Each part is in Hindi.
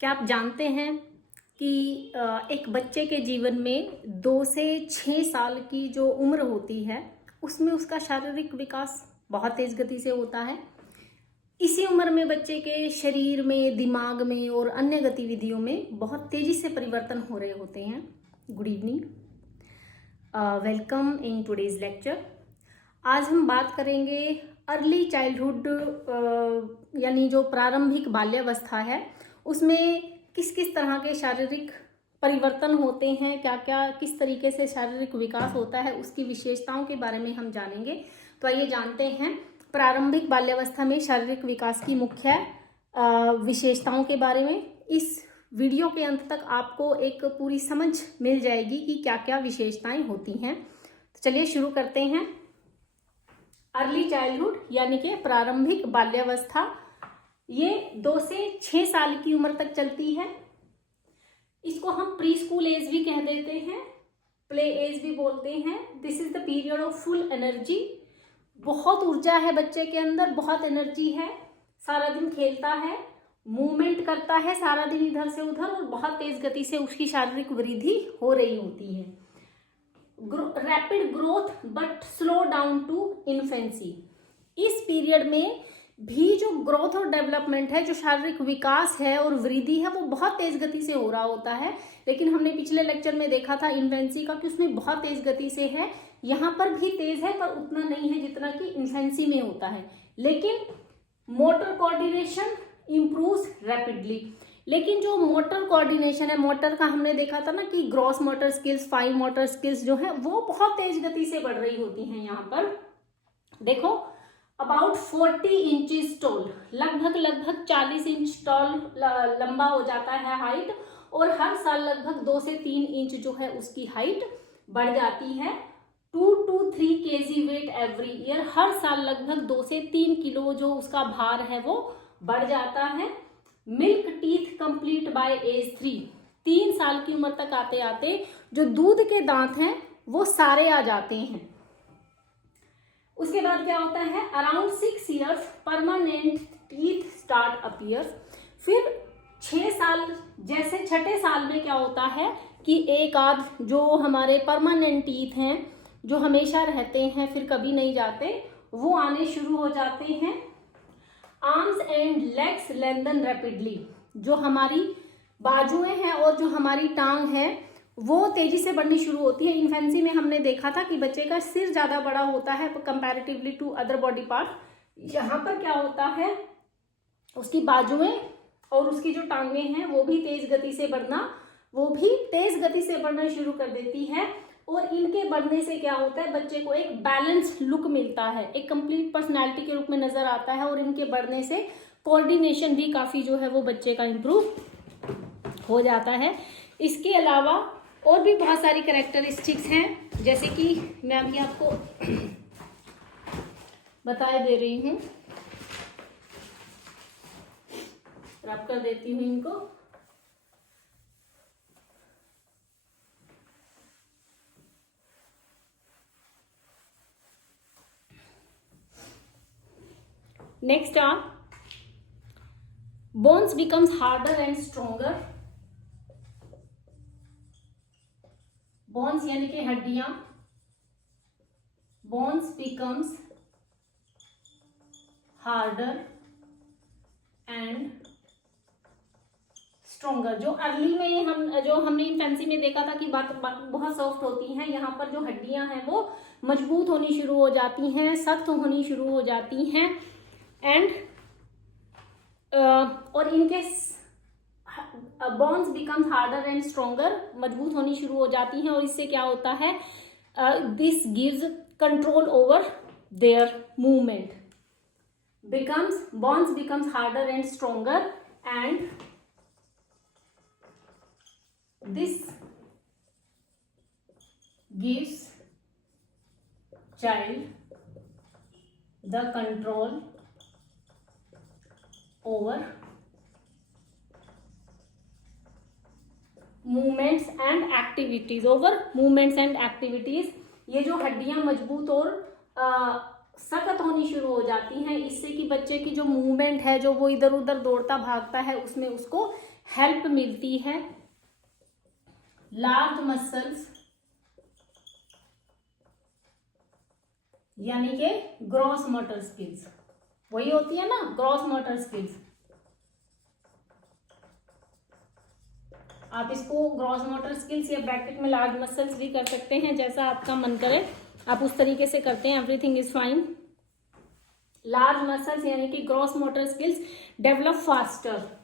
क्या आप जानते हैं कि एक बच्चे के जीवन में 2 से 6 साल की जो उम्र होती है उसमें उसका शारीरिक विकास बहुत तेज गति से होता है। इसी उम्र में बच्चे के शरीर में, दिमाग में और अन्य गतिविधियों में बहुत तेजी से परिवर्तन हो रहे होते हैं। Good evening, welcome in today's lecture. आज हम बात करेंगे अर्ली चाइल्डहुड यानी जो प्रारंभिक बाल्यावस्था है उसमें किस किस तरह के शारीरिक परिवर्तन होते हैं, क्या क्या किस तरीके से शारीरिक विकास होता है, उसकी विशेषताओं के बारे में हम जानेंगे। तो आइए जानते हैं प्रारंभिक बाल्यावस्था में शारीरिक विकास की मुख्य विशेषताओं के बारे में। इस वीडियो के अंत तक आपको एक पूरी समझ मिल जाएगी कि क्या क्या विशेषताएं होती हैं। तो चलिए शुरू करते हैं। अर्ली चाइल्डहुड यानी कि प्रारंभिक बाल्यावस्था, ये 2 से 6 साल की उम्र तक चलती है। इसको हम प्री स्कूल एज भी कह देते हैं, प्ले एज भी बोलते हैं। This is the period of full energy. बहुत ऊर्जा है बच्चे के अंदर, बहुत एनर्जी है, सारा दिन खेलता है, मूवमेंट करता है सारा दिन इधर से उधर, और बहुत तेज गति से उसकी शारीरिक वृद्धि हो रही होती है। Rapid growth but slow down to infancy. इस पीरियड में भी जो ग्रोथ और डेवलपमेंट है, जो शारीरिक विकास है और वृद्धि है, वो बहुत तेज गति से हो रहा होता है। लेकिन हमने पिछले लेक्चर में देखा था इन्फेंसी का कि उसमें बहुत तेज गति से है। यहाँ पर भी तेज है पर उतना नहीं है जितना कि इन्फेंसी में होता है। लेकिन मोटर कोऑर्डिनेशन इंप्रूव्स रैपिडली। लेकिन जो मोटर कोऑर्डिनेशन है, मोटर का हमने देखा था ना कि gross motor skills, fine motor skills जो है वो बहुत तेज गति से बढ़ रही होती हैं। यहाँ पर देखो, अबाउट 40 इंचेस टॉल, लगभग 40 इंच टॉल लंबा हो जाता है हाइट, और हर साल लगभग 2 से 3 इंच जो है उसकी हाइट बढ़ जाती है। 2 to 3 kg weight every year, हर साल लगभग 2 से 3 किलो जो उसका भार है वो बढ़ जाता है। Milk teeth complete by age 3 साल की उम्र तक आते आते जो दूध के दांत हैं वो सारे आ जाते हैं। उसके बाद क्या होता है, around 6 years permanent teeth start appears. फिर 6 साल, जैसे छठे साल में क्या होता है कि एक आध जो हमारे परमानेंट टीथ हैं, जो हमेशा रहते हैं फिर कभी नहीं जाते, वो आने शुरू हो जाते हैं। Arms and legs lengthen rapidly, जो हमारी बाजुएं हैं और जो हमारी टांग है वो तेजी से बढ़नी शुरू होती है। इन्फेंसी में हमने देखा था कि बच्चे का सिर ज्यादा बड़ा होता है comparatively to other body part. यहाँ पर क्या होता है, उसकी बाजुएं और उसकी जो टांगें हैं वो भी तेज गति से बढ़ना शुरू कर देती है। और इनके बढ़ने से क्या होता है, बच्चे को एक बैलेंस लुक मिलता है, एक कंप्लीट पर्सनैलिटी के रूप में नजर आता है। और इनके बढ़ने से कोऑर्डिनेशन भी काफी जो है वो बच्चे का इम्प्रूव हो जाता है। इसके अलावा और भी बहुत सारी कैरेक्टरिस्टिक्स हैं, जैसे कि मैं अभी आपको बता दे रही हूँ, रब कर देती हूँ इनको। Next are bones becomes harder and stronger. Bones यानी कि हड्डियां, bones becomes harder and stronger. जो अर्ली में हमने इन्फेंसी में देखा था कि बात बहुत सॉफ्ट होती हैं, यहाँ पर जो हड्डियां हैं वो मजबूत होनी शुरू हो जाती हैं, सख्त होनी शुरू हो जाती हैं। एंड और इनके bones becomes harder and stronger, मजबूत होनी शुरू हो जाती हैं। और इससे क्या होता है, this gives control over there movement. Bones becomes harder and stronger and this gives child the control over movements and activities, ये जो हड्डियां मजबूत और सख्त होनी शुरू हो जाती हैं, इससे कि बच्चे की जो मूवमेंट है, जो वो इधर उधर दौड़ता भागता है, उसमें उसको हेल्प मिलती है। लार्ज मसल्स यानी कि ग्रॉस मोटर स्किल्स, वही होती है ना ग्रॉस मोटर स्किल्स। आप इसको ग्रॉस मोटर स्किल्स या ब्रैकेट में लार्ज मसल्स भी कर सकते हैं, जैसा आपका मन करे आप उस तरीके से करते हैं, everything is fine. Large muscles यानी कि gross motor skills develop faster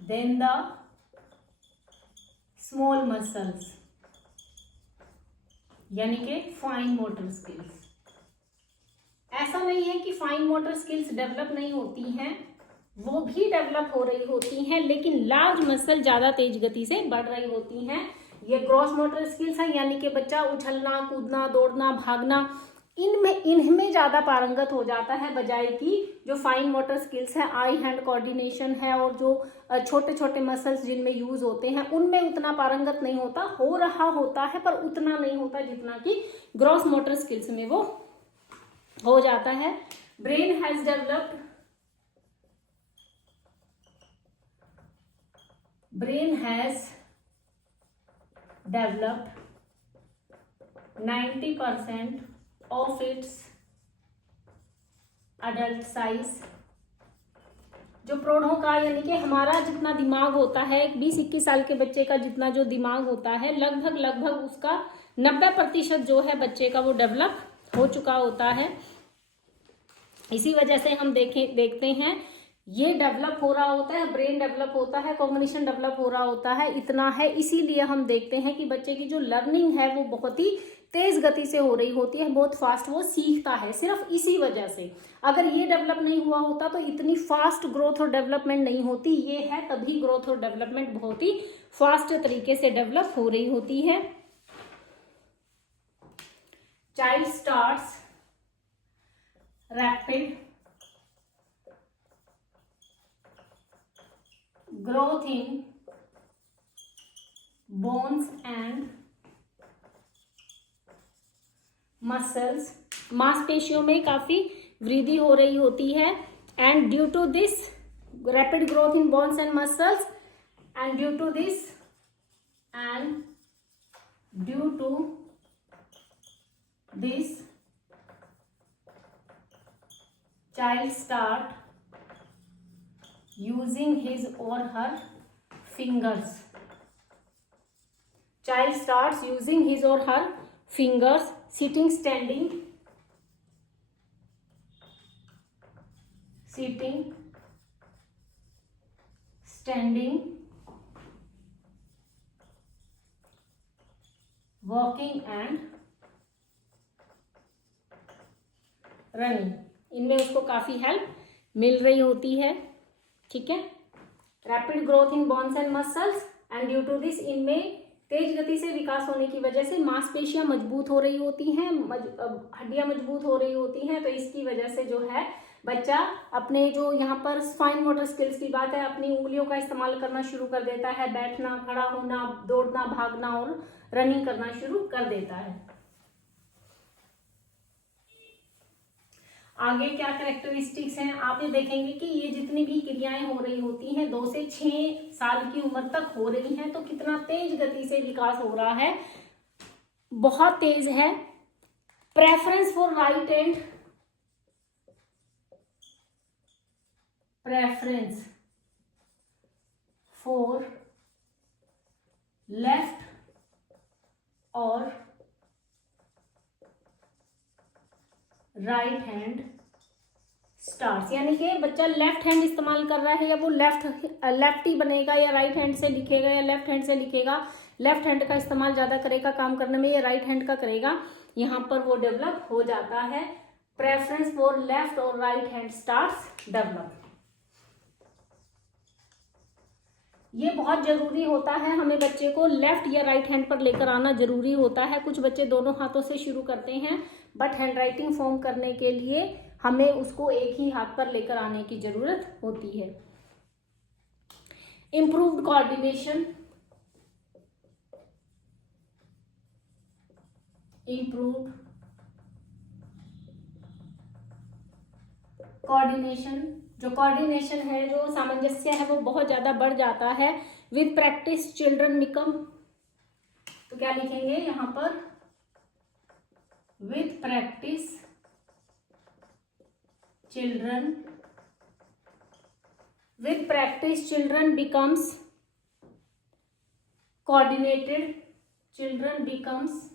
than the small muscles यानी कि फाइन मोटर स्किल्स। ऐसा नहीं है कि फाइन मोटर स्किल्स डेवलप नहीं होती हैं, वो भी डेवलप हो रही होती हैं, लेकिन लार्ज मसल ज्यादा तेज गति से बढ़ रही होती हैं। ये ग्रॉस मोटर स्किल्स हैं, यानी कि बच्चा उछलना कूदना दौड़ना भागना इनमें ज्यादा पारंगत हो जाता है, बजाय कि जो फाइन मोटर स्किल्स है, आई हैंड कोऑर्डिनेशन है और जो छोटे छोटे मसल्स जिनमें यूज होते हैं उनमें उतना पारंगत नहीं होता, हो रहा होता है पर उतना नहीं होता जितना कि ग्रॉस मोटर स्किल्स में वो हो जाता है। Brain has developed 90% of its adult size। जो प्रौढ़ों का यानी कि हमारा जितना दिमाग होता है, 20-21 साल के बच्चे का जितना जो दिमाग होता है, लगभग उसका 90% जो है बच्चे का वो डेवलप हो चुका होता है। इसी वजह से हम देखते हैं ये डेवलप हो रहा होता है, ब्रेन डेवलप होता है, कॉग्निशन डेवलप हो रहा होता है, इतना है। इसीलिए हम देखते हैं कि बच्चे की जो लर्निंग है वो बहुत ही तेज गति से हो रही होती है, बहुत फास्ट वो सीखता है, सिर्फ इसी वजह से। अगर ये डेवलप नहीं हुआ होता तो इतनी फास्ट ग्रोथ और डेवलपमेंट नहीं होती, ये है तभी ग्रोथ और डेवलपमेंट बहुत ही फास्ट तरीके से डेवलप हो रही होती है। Child starts rapid growth in bones and muscles, मांसपेशियों में काफी वृद्धि हो रही होती है। And due to this rapid growth in bones and muscles and due to this child start using his or her fingers। Child starts using his or her fingers, sitting, standing, walking and running। इनमें उसको काफी हेल्प मिल रही होती है, ठीक है। Rapid growth in bones and muscles and due to this, इनमें तेज गति से विकास होने की वजह से मांसपेशियां मजबूत हो रही होती हैं, हड्डियां मजबूत हो रही होती हैं, तो इसकी वजह से जो है बच्चा अपने जो यहाँ पर फाइन मोटर स्किल्स की बात है, अपनी उंगलियों का इस्तेमाल करना शुरू कर देता है, बैठना, खड़ा होना, दौड़ना, भागना और रनिंग करना शुरू कर देता है। आगे क्या कैरेक्टरिस्टिक्स हैं, आप ये देखेंगे कि ये जितनी भी क्रियाएं हो रही होती हैं 2 से 6 साल की उम्र तक हो रही हैं, तो कितना तेज गति से विकास हो रहा है, बहुत तेज है। Preference for right hand, preference for left और राइट हैंड स्टार्स, यानी कि बच्चा लेफ्ट हैंड इस्तेमाल कर रहा है या वो लेफ्टी बनेगा या राइट हैंड से लिखेगा या लेफ्ट हैंड से लिखेगा, लेफ्ट हैंड का इस्तेमाल ज्यादा करेगा काम करने में या राइट हैंड का करेगा, यहाँ पर वो डेवलप हो जाता है। प्रेफरेंस फॉर लेफ्ट और राइट हैंड स्टार्स डेवलप। ये बहुत जरूरी होता है, हमें बच्चे को लेफ्ट या राइट हैंड पर लेकर आना जरूरी होता है। कुछ बच्चे दोनों हाथों से शुरू करते हैं, बट हैंडराइटिंग फॉर्म करने के लिए हमें उसको एक ही हाथ पर लेकर आने की जरूरत होती है। improved coordination, improved कोऑर्डिनेशन, जो कोऑर्डिनेशन है, जो सामंजस्य है, वो बहुत ज्यादा बढ़ जाता है। विद प्रैक्टिस चिल्ड्रन बिकम, तो क्या लिखेंगे यहां पर, with practice children, with practice children becomes coordinated, children becomes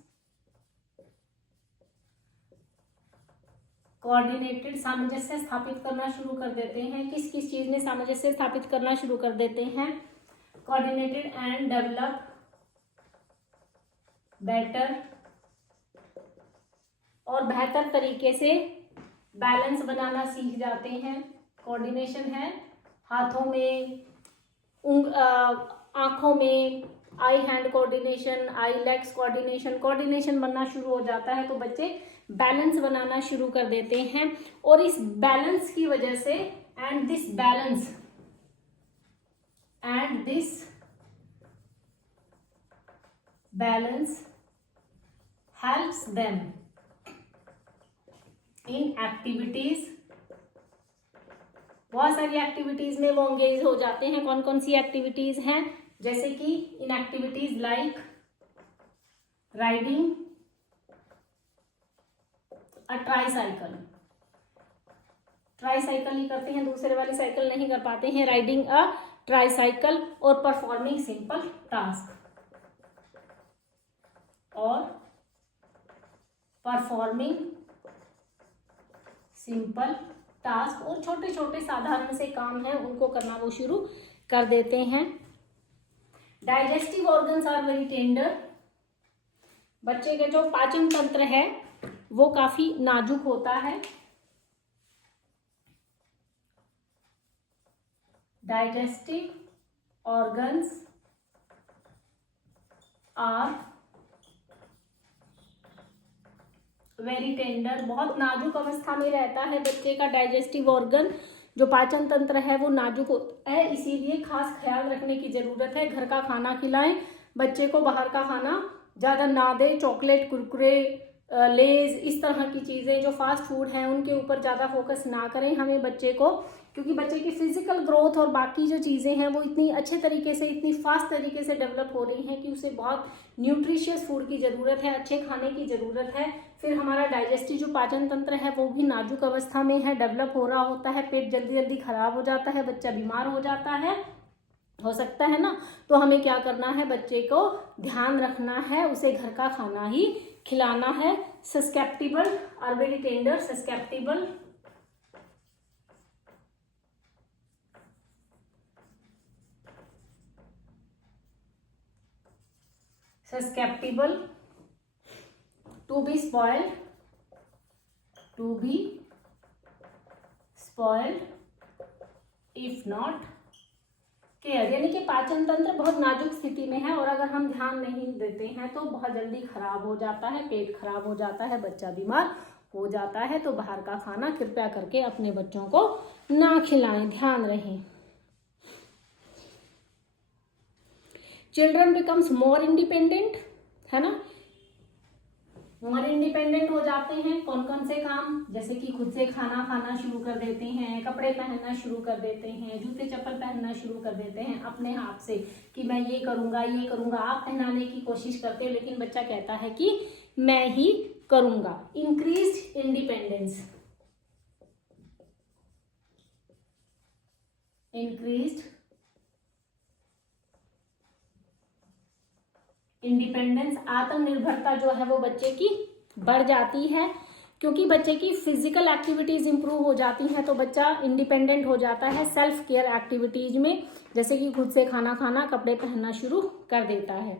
coordinated, सामंजस्य स्थापित करना शुरू कर देते हैं। किस किस चीज में सामंजस्य स्थापित करना शुरू कर देते हैं, कोऑर्डिनेटेड एंड डेवलप बेटर, और बेहतर तरीके से बैलेंस बनाना सीख जाते हैं। कोऑर्डिनेशन है हाथों में, आंखों में, आई हैंड कोऑर्डिनेशन, आई लेग्स कोऑर्डिनेशन, कोऑर्डिनेशन बनना शुरू हो जाता है, तो बच्चे बैलेंस बनाना शुरू कर देते हैं। और इस बैलेंस की वजह से, and this balance helps them in activities, बहुत सारी एक्टिविटीज में वो एंगेज हो जाते हैं। कौन कौन सी एक्टिविटीज हैं, जैसे कि इन activities like riding a tricycle, tricycle ही करते हैं, दूसरे वाली साइकिल नहीं कर पाते हैं, राइडिंग अ ट्राईसाइकिल, और परफॉर्मिंग सिंपल टास्क, और परफॉर्मिंग सिंपल टास्क, और छोटे छोटे साधारण से काम हैं उनको करना वो शुरू कर देते हैं। Digestive organs are very tender, बच्चे के जो पाचन तंत्र है वो काफी नाजुक होता है। Digestive organs are very tender, बहुत नाजुक अवस्था में रहता है बच्चे का डाइजेस्टिव ऑर्गन, जो पाचन तंत्र है वो नाजुक होता है, इसीलिए खास ख्याल रखने की जरूरत है। घर का खाना खिलाएं बच्चे को, बाहर का खाना ज्यादा ना दें, चॉकलेट, कुरकुरे, लेज, इस तरह की चीजें जो फास्ट फूड हैं उनके ऊपर ज्यादा फोकस ना करें हमें बच्चे को, क्योंकि बच्चे की फिजिकल ग्रोथ और बाकी जो चीजें हैं वो इतनी अच्छे तरीके से, इतनी फास्ट तरीके से डेवलप हो रही हैं कि उसे बहुत न्यूट्रिशियस फूड की जरूरत है, अच्छे खाने की जरूरत है। फिर हमारा डाइजेस्टिव जो पाचन तंत्र है वो भी नाजुक अवस्था में है, डेवलप हो रहा होता है, पेट जल्दी जल्दी खराब हो जाता है, बच्चा बीमार हो जाता है, हो सकता है ना। तो हमें क्या करना है, बच्चे को ध्यान रखना है, उसे घर का खाना ही खिलाना है। Susceptible are very tender, susceptible susceptible to be spoiled, to be spoiled if not care, यानी कि पाचन तंत्र बहुत नाजुक स्थिति में है और अगर हम ध्यान नहीं देते हैं तो बहुत जल्दी खराब हो जाता है, पेट खराब हो जाता है, बच्चा बीमार हो जाता है। तो बाहर का खाना कृपया करके अपने बच्चों को ना खिलाएं, ध्यान रहे। चिल्ड्रन बिकम्स मोर इंडिपेंडेंट, है ना, मोर इंडिपेंडेंट हो जाते हैं। कौन कौन से काम, जैसे कि खुद से खाना खाना शुरू कर देते हैं, कपड़े पहनना शुरू कर देते हैं, जूते चप्पल पहनना शुरू कर देते हैं अपने हाथ से, कि मैं ये करूंगा ये करूंगा। आप पहनाने की कोशिश करते हैं लेकिन बच्चा कहता है कि मैं ही करूंगा। इंक्रीज्ड इंडिपेंडेंस, इंक्रीज्ड इंडिपेंडेंस, आत्मनिर्भरता जो है वो बच्चे की बढ़ जाती है, क्योंकि बच्चे की फिजिकल एक्टिविटीज इंप्रूव हो जाती हैं तो बच्चा इंडिपेंडेंट हो जाता है सेल्फ केयर एक्टिविटीज में, जैसे कि खुद से खाना खाना, कपड़े पहनना शुरू कर देता है।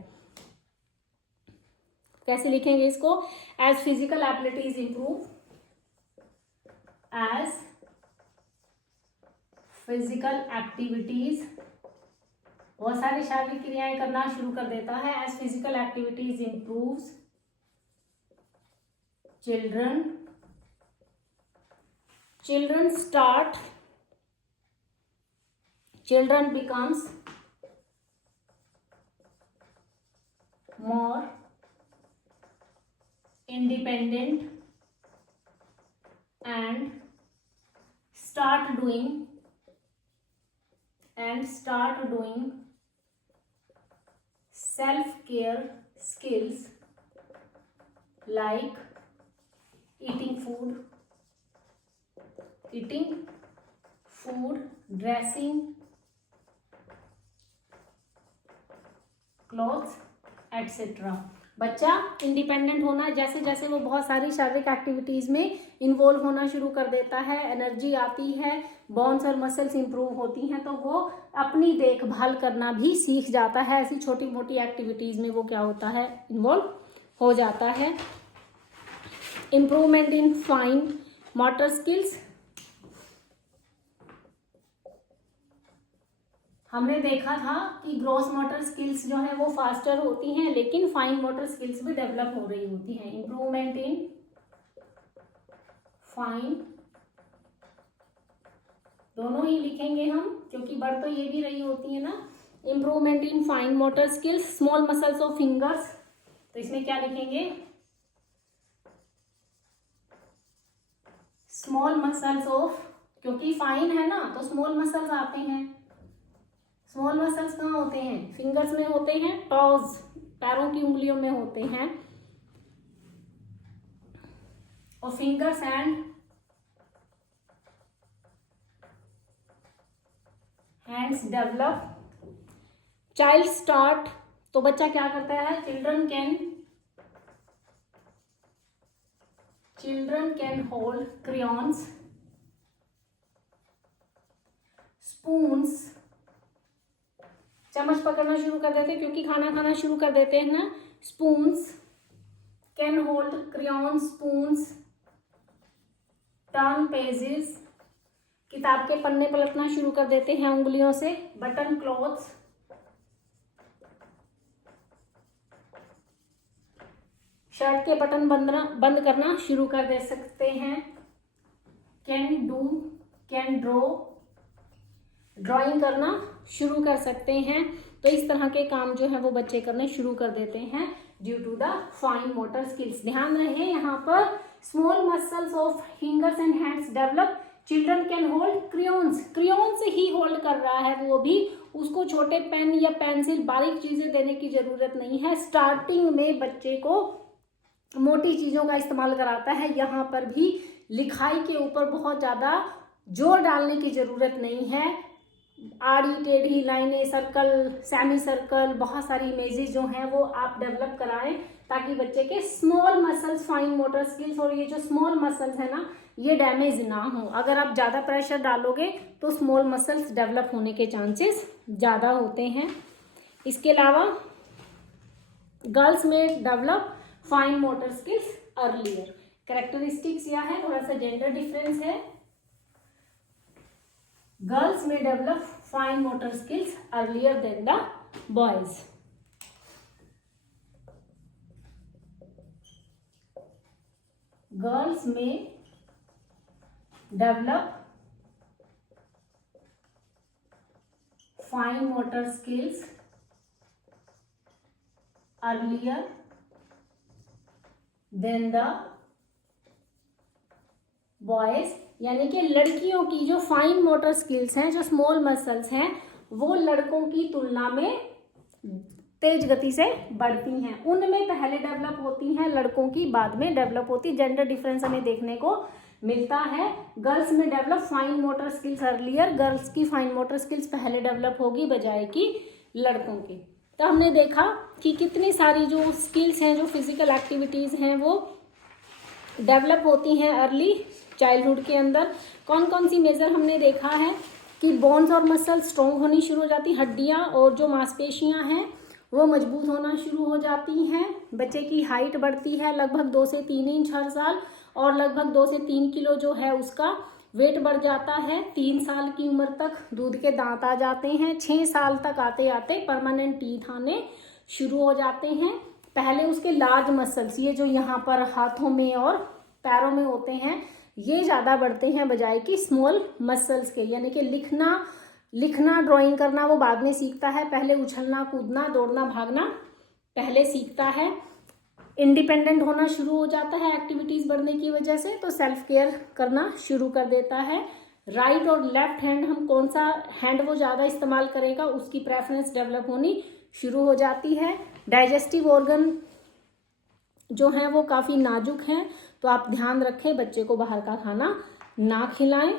कैसे लिखेंगे इसको, as physical abilities improve, as physical activities, बहुत सारी शारीरिक क्रियाएं करना शुरू कर देता है। As physical activities improves, children start, children becomes more independent and start doing self-care skills like eating food, dressing clothes etcetera. बच्चा इंडिपेंडेंट होना, जैसे जैसे वो बहुत सारी शारीरिक एक्टिविटीज़ में इन्वॉल्व होना शुरू कर देता है, एनर्जी आती है, बोन्स और मसल्स इंप्रूव होती हैं, तो वो अपनी देखभाल करना भी सीख जाता है। ऐसी छोटी मोटी एक्टिविटीज़ में वो क्या होता है, इन्वॉल्व हो जाता है। Improvement in fine motor skills, हमने देखा था कि ग्रॉस मोटर स्किल्स जो है वो फास्टर होती हैं, लेकिन फाइन मोटर स्किल्स भी डेवलप हो रही होती हैं। इम्प्रूवमेंट इन फाइन, दोनों ही लिखेंगे हम क्योंकि बढ़ तो ये भी रही होती है ना। Improvement in fine motor skills, small muscles of fingers, तो इसमें क्या लिखेंगे, स्मॉल मसल्स ऑफ, क्योंकि फाइन है ना तो स्मॉल मसल्स आते हैं। स्मॉल मसल्स कहाँ होते हैं, फिंगर्स में होते हैं, टॉज पैरों की उंगलियों में होते हैं, और fingers and hands develop. Child start, तो बच्चा क्या करता है, children can hold crayons, spoons, चम्मच पकड़ना शुरू कर देते हैं क्योंकि खाना खाना शुरू कर देते हैं ना। Spoons, can hold crayon, spoons, turn pages, किताब के पन्ने पलटना शुरू कर देते हैं उंगलियों से। बटन क्लॉथ्स, शर्ट के बटन बंद करना शुरू कर दे सकते हैं। कैन ड्रॉ, ड्राइंग करना शुरू कर सकते हैं। तो इस तरह के काम जो है वो बच्चे करने शुरू कर देते हैं due to the fine motor skills. ध्यान रहे यहाँ पर small muscles of fingers and hands develop, children can hold crayons ही होल्ड कर रहा है, वो भी, उसको छोटे पेन या पेंसिल बारीक चीजें देने की जरूरत नहीं है। स्टार्टिंग में बच्चे को मोटी चीजों का इस्तेमाल कराता है, यहाँ पर भी लिखाई के ऊपर बहुत ज्यादा जोर डालने की जरूरत नहीं है। आड़ी टेढ़ी लाइनें, सर्कल, सेमी सर्कल, बहुत सारी इमेजेस जो हैं वो आप डेवलप कराएं ताकि बच्चे के small muscles, fine motor skills, और ये जो स्मॉल मसल्स है ना ये डैमेज ना हो। अगर आप ज़्यादा प्रेशर डालोगे तो स्मॉल मसल्स डेवलप होने के चांसेस ज़्यादा होते हैं। इसके अलावा गर्ल्स में develop fine motor skills earlier. Characteristics यह है, थोड़ा सा जेंडर डिफरेंस है। गर्ल्स में develop fine motor skills earlier than the boys. Girls में develop fine motor skills earlier than the boys, यानी कि लड़कियों की जो फाइन मोटर स्किल्स हैं, जो स्मॉल मसल्स हैं, वो लड़कों की तुलना में तेज गति से बढ़ती हैं। उनमें पहले डेवलप होती हैं, लड़कों की बाद में डेवलप होती। जेंडर डिफरेंस हमें देखने को मिलता है। गर्ल्स में develop fine motor skills earlier, girls की फाइन मोटर स्किल्स पहले डेवलप होगी बजाय कि लड़कों की। तो हमने देखा कि कितनी सारी जो स्किल्स हैं, जो फिजिकल एक्टिविटीज़ हैं, वो डेवलप होती हैं अर्ली चाइल्डहुड के अंदर। कौन कौन सी मेजर हमने देखा है कि बोन्स और मसल स्ट्रॉन्ग होनी शुरू हो जाती, हड्डियां और जो मांसपेशियां हैं वो मजबूत होना शुरू हो जाती हैं। बच्चे की हाइट बढ़ती है लगभग 2 से 3 इंच हर साल, और लगभग 2 से 3 किलो जो है उसका वेट बढ़ जाता है। 3 साल की उम्र तक दूध के दांत आ जाते हैं। 6 साल तक आते आते परमानेंट टीथ आने शुरू हो जाते हैं। पहले उसके लार्ज मसल्स, ये जो यहाँ पर हाथों में और पैरों में होते हैं, ये ज़्यादा बढ़ते हैं बजाय कि स्मॉल मसल्स के। यानी कि लिखना ड्राइंग करना वो बाद में सीखता है, पहले उछलना कूदना दौड़ना भागना पहले सीखता है, इंडिपेंडेंट होना शुरू हो जाता है एक्टिविटीज़ बढ़ने की वजह से, तो सेल्फ केयर करना शुरू कर देता है। राइट और लेफ्ट हैंड, हम कौन सा हैंड वो ज़्यादा इस्तेमाल करेगा उसकी प्रेफरेंस डेवलप होनी शुरू हो जाती है। डाइजेस्टिव ऑर्गन जो हैं वो काफ़ी नाजुक हैं, तो आप ध्यान रखें बच्चे को बाहर का खाना ना खिलाएं।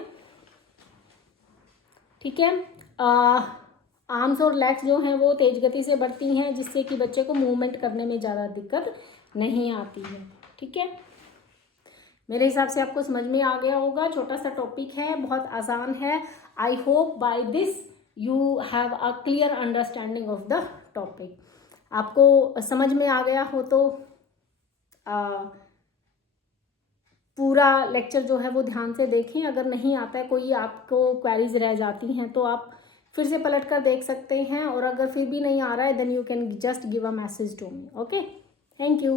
ठीक है। आर्म्स और लेग्स जो हैं वो तेज गति से बढ़ती हैं, जिससे कि बच्चे को मूवमेंट करने में ज़्यादा दिक्कत नहीं आती है। ठीक है, मेरे हिसाब से आपको समझ में आ गया होगा। छोटा सा टॉपिक है, बहुत आसान है। I hope by this you have a clear understanding of the topic. आपको समझ में आ गया हो तो पूरा लेक्चर जो है वो ध्यान से देखें। अगर नहीं आता है, कोई आपको क्वेरीज रह जाती हैं, तो आप फिर से पलट कर देख सकते हैं। और अगर फिर भी नहीं आ रहा है, then you can just give a message to me. Okay, thank you.